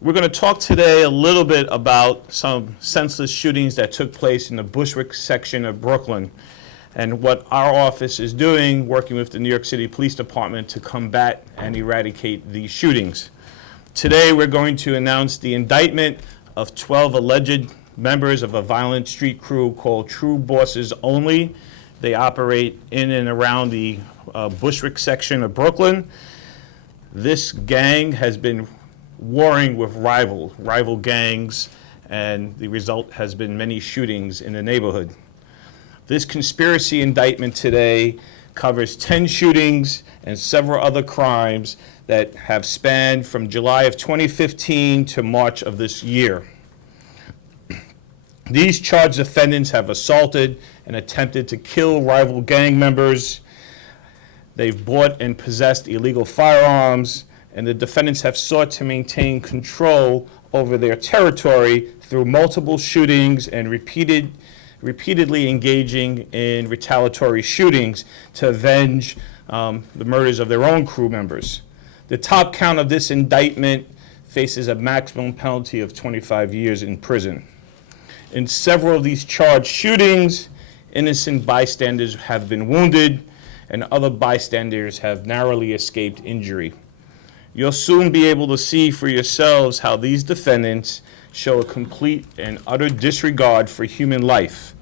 We're going to talk today a little bit about some senseless shootings that took place in the Bushwick section of Brooklyn and what our office is doing, working with the New York City Police Department to combat and eradicate these shootings. Today we're going to announce the indictment of 12 alleged members of a violent street crew called True Bosses Only. They operate in and around the Bushwick section of Brooklyn. This gang has been warring with rival gangs, and the result has been many shootings in the neighborhood. This conspiracy indictment today covers 10 shootings and several other crimes that have spanned from July of 2015 to March of this year. These charged defendants have assaulted and attempted to kill rival gang members. They've bought and possessed illegal firearms, and the defendants have sought to maintain control over their territory through multiple shootings and repeatedly engaging in retaliatory shootings to avenge the murders of their own crew members. The top count of this indictment faces a maximum penalty of 25 years in prison. In several of these charged shootings, innocent bystanders have been wounded, and other bystanders have narrowly escaped injury. You'll soon be able to see for yourselves how these defendants show a complete and utter disregard for human life.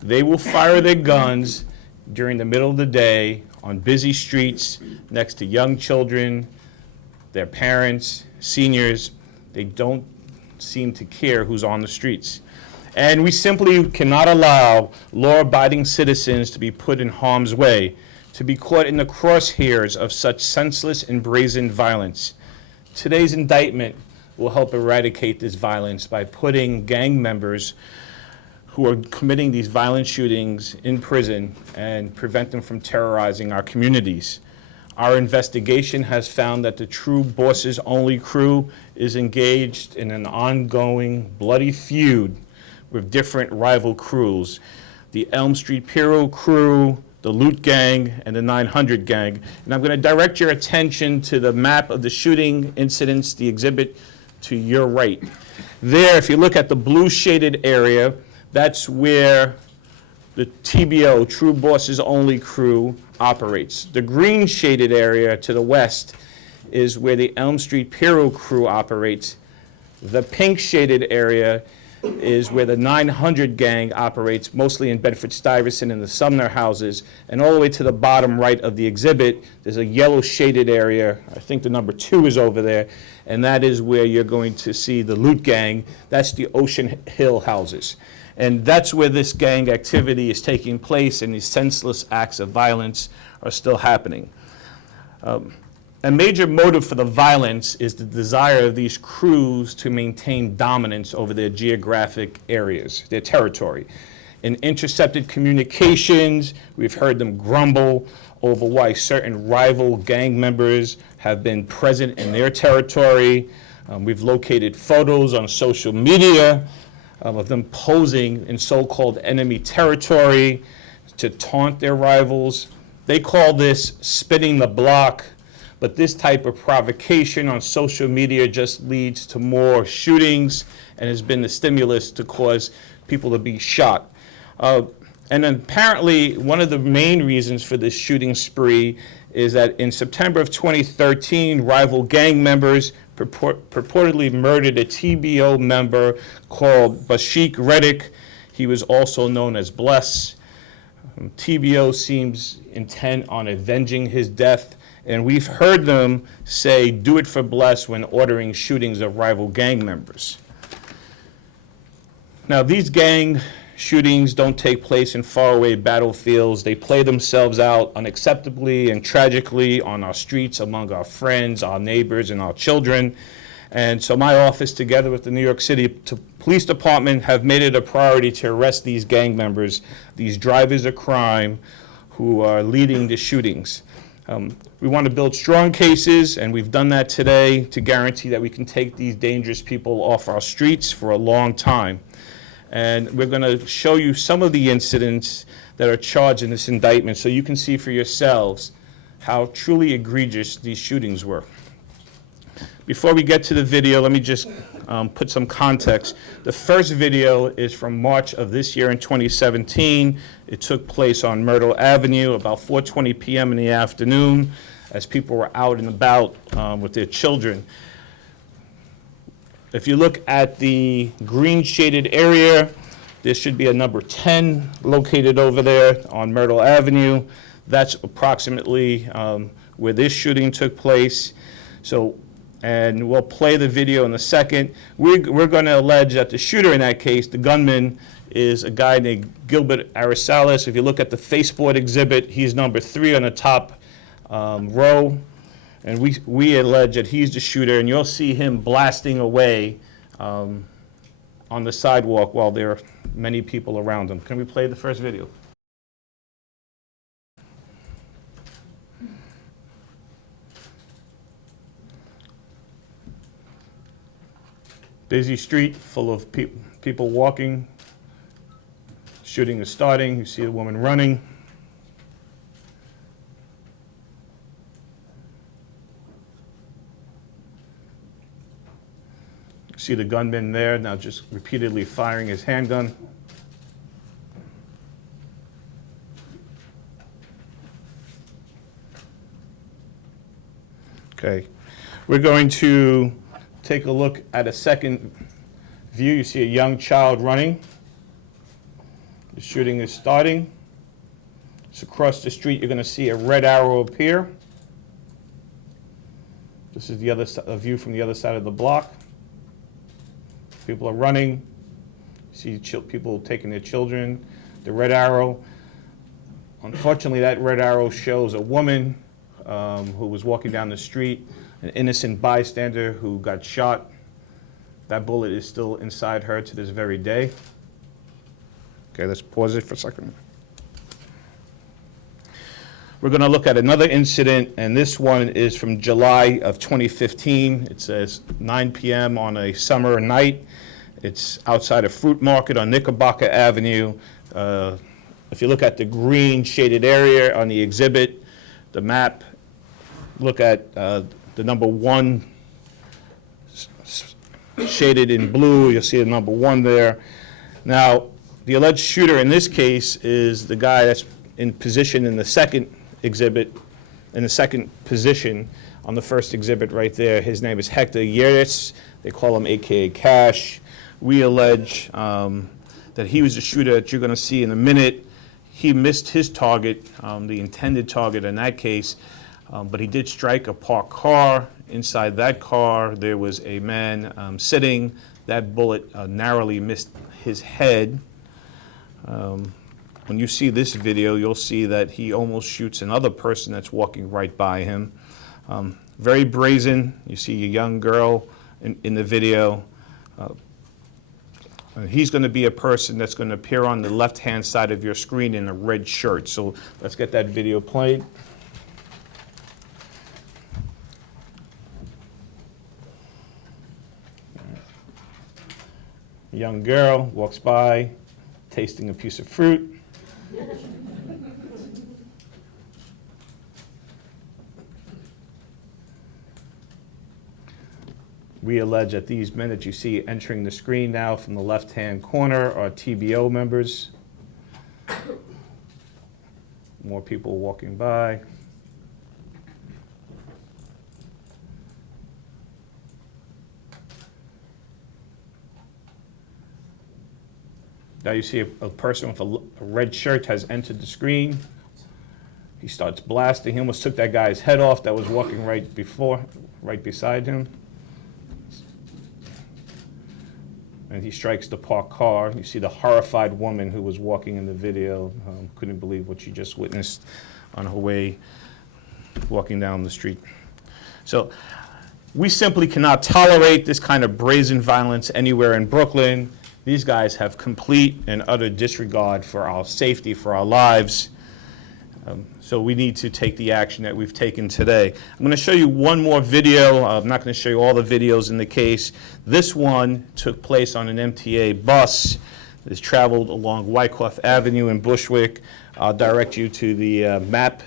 They will fire their guns during the middle of the day on busy streets next to young children, their parents, seniors. They don't seem to care who's on the streets. And we simply cannot allow law-abiding citizens to be put in harm's way, to be caught in the crosshairs of such senseless and brazen violence. Today's indictment will help eradicate this violence by putting gang members who are committing these violent shootings in prison and prevent them from terrorizing our communities. Our investigation has found that the True Bosses Only crew is engaged in an ongoing bloody feud with different rival crews: the Elm Street Piero crew, the Loot Gang, and the 900 Gang. And I'm going to direct your attention to the map of the shooting incidents, the exhibit to your right. There, if you look at the blue shaded area, that's where the TBO, True Bosses Only crew, operates. The green shaded area to the west is where the Elm Street Piero crew operates. The pink shaded area is where the 900 Gang operates, mostly in Bedford-Stuyvesant and the Sumner houses. And all the way to the bottom right of the exhibit, there's a yellow shaded area. I think the number 2 is over there. And that is where you're going to see the Loot Gang. That's the Ocean Hill houses. And that's where this gang activity is taking place, and these senseless acts of violence are still happening. A major motive for the violence is the desire of these crews to maintain dominance over their geographic areas, their territory. In intercepted communications, we've heard them grumble over why certain rival gang members have been present in their territory. We've located photos on social media of them posing in so-called enemy territory to taunt their rivals. They call this spinning the block. But this type of provocation on social media just leads to more shootings and has been the stimulus to cause people to be shot. And apparently, one of the main reasons for this shooting spree is that in September of 2013, rival gang members purportedly murdered a TBO member called Bushwick. He was also known as Bless. TBO seems intent on avenging his death. And we've heard them say, "Do it for Bless," when ordering shootings of rival gang members. Now, these gang shootings don't take place in faraway battlefields. They play themselves out unacceptably and tragically on our streets among our friends, our neighbors, and our children. And so my office, together with the New York City Police Department, have made it a priority to arrest these gang members, these drivers of crime who are leading the shootings. We want to build strong cases, and we've done that today to guarantee that we can take these dangerous people off our streets for a long time. And we're going to show you some of the incidents that are charged in this indictment so you can see for yourselves how truly egregious these shootings were. Before we get to the video, let me just put some context. The first video is from March of this year in 2017. It took place on Myrtle Avenue about 4:20 p.m. in the afternoon as people were out and about with their children. If you look at the green shaded area, there should be a number 10 located over there on Myrtle Avenue. That's approximately where this shooting took place. So, and we'll play the video in a second. We're going to allege that the shooter in that case, the gunman, is a guy named Gilbert Arisalis. If you look at the faceboard exhibit, he's number 3 on the top row. And we allege that he's the shooter, and you'll see him blasting away on the sidewalk while there are many people around him. Can we play the first video? Busy street full of people walking. Shooting is starting. You see a woman running. You see the gunman there now just repeatedly firing his handgun. Okay, we're going to take a look at a second view. You see a young child running. The shooting is starting. It's across the street. You're going to see a red arrow appear. This is a view from the other side of the block. People are running. You see people taking their children. The red arrow. Unfortunately, that red arrow shows a woman who was walking down the street, an innocent bystander who got shot. That bullet is still inside her to this very day. Okay, let's pause it for a second. We're going to look at another incident, and this one is from July of 2015. It says 9 p.m. on a summer night. It's outside a fruit market on Knickerbocker Avenue. If you look at the green shaded area on the exhibit, the map, look at the number 1 shaded in blue. You'll see the number 1 there. Now, the alleged shooter in this case is the guy that's in position in the second exhibit, in the second position on the first exhibit right there. His name is Hector Yeris. They call him AKA Cash. We allege that he was the shooter that you're going to see in a minute. He missed his target, the intended target in that case, but he did strike a parked car. Inside that car, there was a man sitting. That bullet narrowly missed his head. When you see this video, you'll see that he almost shoots another person that's walking right by him. Very brazen. You see a young girl in the video. He's going to be a person that's going to appear on the left-hand side of your screen in a red shirt. So let's get that video played. A young girl walks by, tasting a piece of fruit. We allege that these men that you see entering the screen now from the left-hand corner are TBO members. More people walking by. Now you see a person with a red shirt has entered the screen. He starts blasting. He almost took that guy's head off that was walking right beside him. And he strikes the parked car. You see the horrified woman who was walking in the video, couldn't believe what she just witnessed on her way walking down the street. So we simply cannot tolerate this kind of brazen violence anywhere in Brooklyn. These guys have complete and utter disregard for our safety, for our lives. So we need to take the action that we've taken today. I'm going to show you one more video. I'm not going to show you all the videos in the case. This one took place on an MTA bus. It's traveled along Wyckoff Avenue in Bushwick. I'll direct you to the map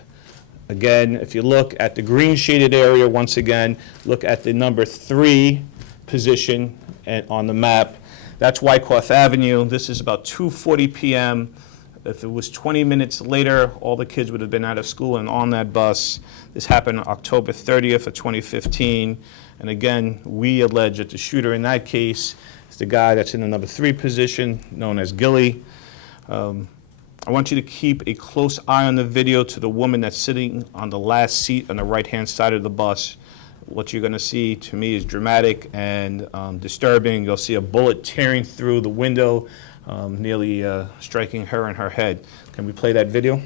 Again, if you look at the green shaded area, once again, look at the number 3 position on the map. That's Wyckoff Avenue. This is about 2:40 p.m. If it was 20 minutes later, all the kids would have been out of school and on that bus. This happened on October 30th of 2015. And again, we allege that the shooter in that case is the guy that's in the number 3 position, known as Gilly. I want you to keep a close eye on the video to the woman that's sitting on the last seat on the right-hand side of the bus. What you're going to see, to me, is dramatic and disturbing. You'll see a bullet tearing through the window, nearly striking her in her head. Can we play that video?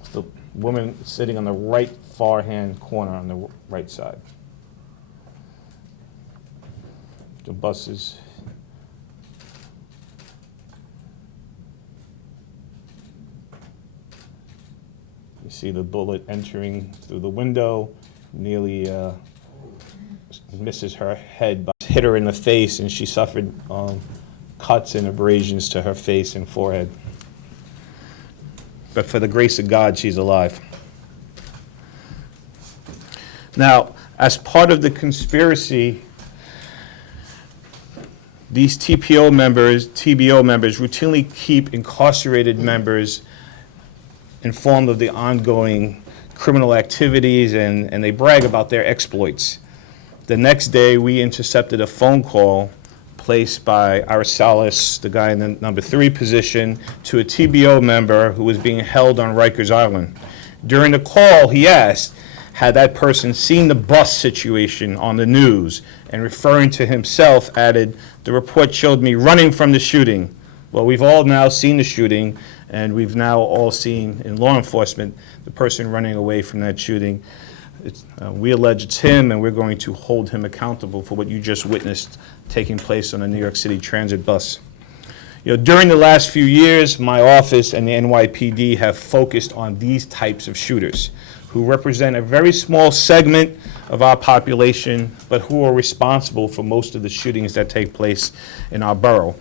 It's the woman sitting on the right far-hand corner on the right side. The bus is... You see the bullet entering through the window, nearly misses her head, but hit her in the face, and she suffered cuts and abrasions to her face and forehead. But for the grace of God, she's alive. Now, as part of the conspiracy, these TBO members routinely keep incarcerated members informed of the ongoing criminal activities, and they brag about their exploits. The next day, we intercepted a phone call placed by Arasalis, the guy in the number 3 position, to a TBO member who was being held on Rikers Island. During the call, he asked, had that person seen the bus situation on the news, and referring to himself, added, the report showed me running from the shooting. Well, we've all now seen the shooting, and we've now all seen in law enforcement the person running away from that shooting. We allege it's him, and we're going to hold him accountable for what you just witnessed taking place on a New York City transit bus. You know, during the last few years, my office and the NYPD have focused on these types of shooters, who represent a very small segment of our population, but who are responsible for most of the shootings that take place in our borough.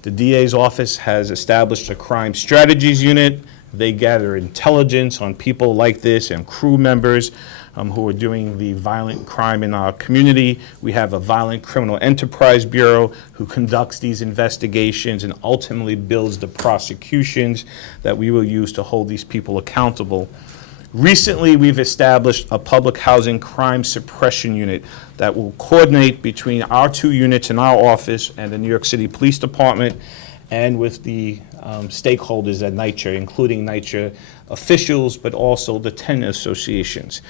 The DA's office has established a crime strategies unit. They gather intelligence on people like this and crew members who are doing the violent crime in our community. We have a violent criminal enterprise bureau who conducts these investigations and ultimately builds the prosecutions that we will use to hold these people accountable. Recently, we've established a public housing crime suppression unit that will coordinate between our 2 units in our office and the New York City Police Department, and with the stakeholders at NYCHA, including NYCHA officials, but also the tenant associations.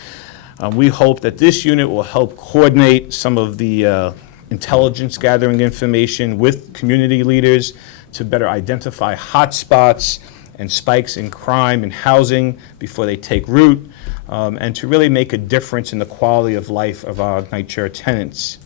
We hope that this unit will help coordinate some of the intelligence gathering information with community leaders to better identify hotspots and spikes in crime and housing before they take root, and to really make a difference in the quality of life of our NYCHA tenants.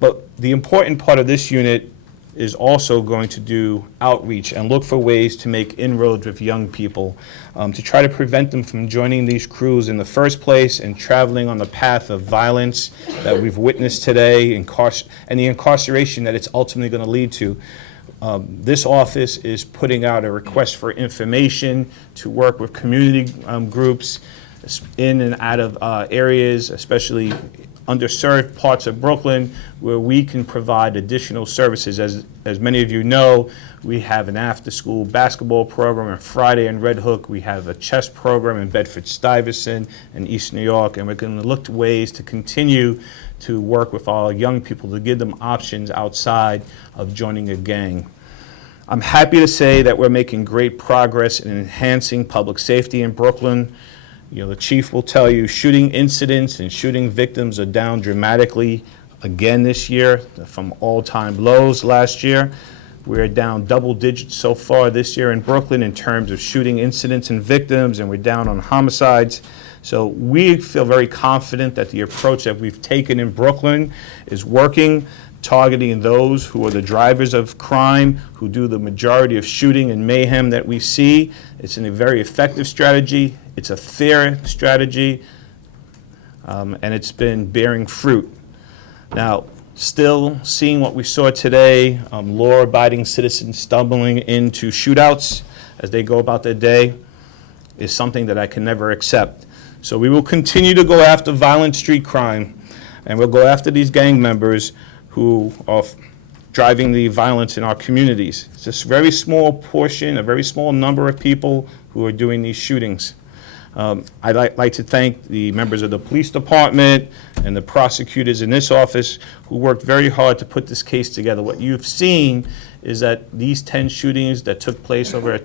But the important part of this unit is also going to do outreach and look for ways to make inroads with young people, to try to prevent them from joining these crews in the first place and traveling on the path of violence that we've witnessed today, and the incarceration that it's ultimately going to lead to. This office is putting out a request for information to work with community groups in and out of areas, especially underserved parts of Brooklyn, where we can provide additional services. As many of you know, we have an after-school basketball program on Friday in Red Hook. We have a chess program in Bedford-Stuyvesant and East New York, and we're going to look to ways to continue to work with our young people to give them options outside of joining a gang. I'm happy to say that we're making great progress in enhancing public safety in Brooklyn. You know, the chief will tell you shooting incidents and shooting victims are down dramatically again this year from all-time lows last year. We're down double digits so far this year in Brooklyn in terms of shooting incidents and victims, and we're down on homicides. So we feel very confident that the approach that we've taken in Brooklyn is working, targeting those who are the drivers of crime, who do the majority of shooting and mayhem that we see. It's a very effective strategy. It's a fair strategy, and it's been bearing fruit. Now, still seeing what we saw today, law-abiding citizens stumbling into shootouts as they go about their day. is something that I can never accept. So we will continue to go after violent street crime, and we'll go after these gang members who are driving the violence in our communities. It's just a very small portion, a very small number of people who are doing these shootings. I'd like to thank the members of the police department and the prosecutors in this office who worked very hard to put this case together. What you've seen is that these 10 shootings that took place over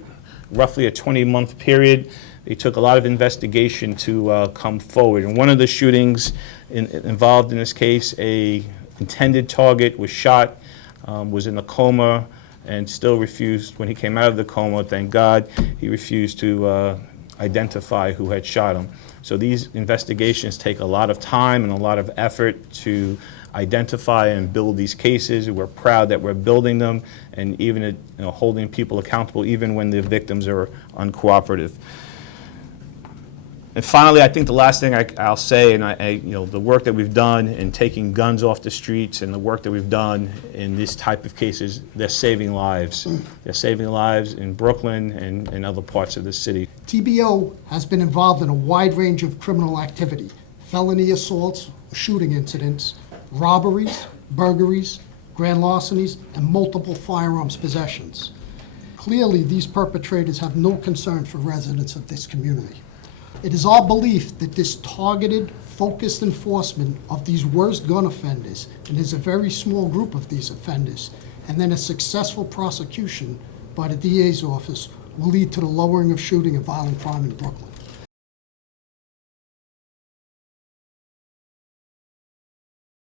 roughly a 20-month period, they took a lot of investigation to come forward. And one of the shootings involved in this case, a intended target was shot, was in a coma, and still refused, when he came out of the coma, thank God, he refused to identify who had shot him. So these investigations take a lot of time and a lot of effort to identify and build these cases. We're proud that we're building them and even holding people accountable even when the victims are uncooperative. And finally, I think the last thing I'll say, and the work that we've done in taking guns off the streets and the work that we've done in this type of cases, they're saving lives. They're saving lives in Brooklyn and other parts of the city. TBO has been involved in a wide range of criminal activity: felony assaults, shooting incidents, robberies, burglaries, grand larcenies, and multiple firearms possessions. Clearly, these perpetrators have no concern for residents of this community. It is our belief that this targeted, focused enforcement of these worst gun offenders, and there's a very small group of these offenders, and then a successful prosecution by the DA's office will lead to the lowering of shooting and violent crime in Brooklyn.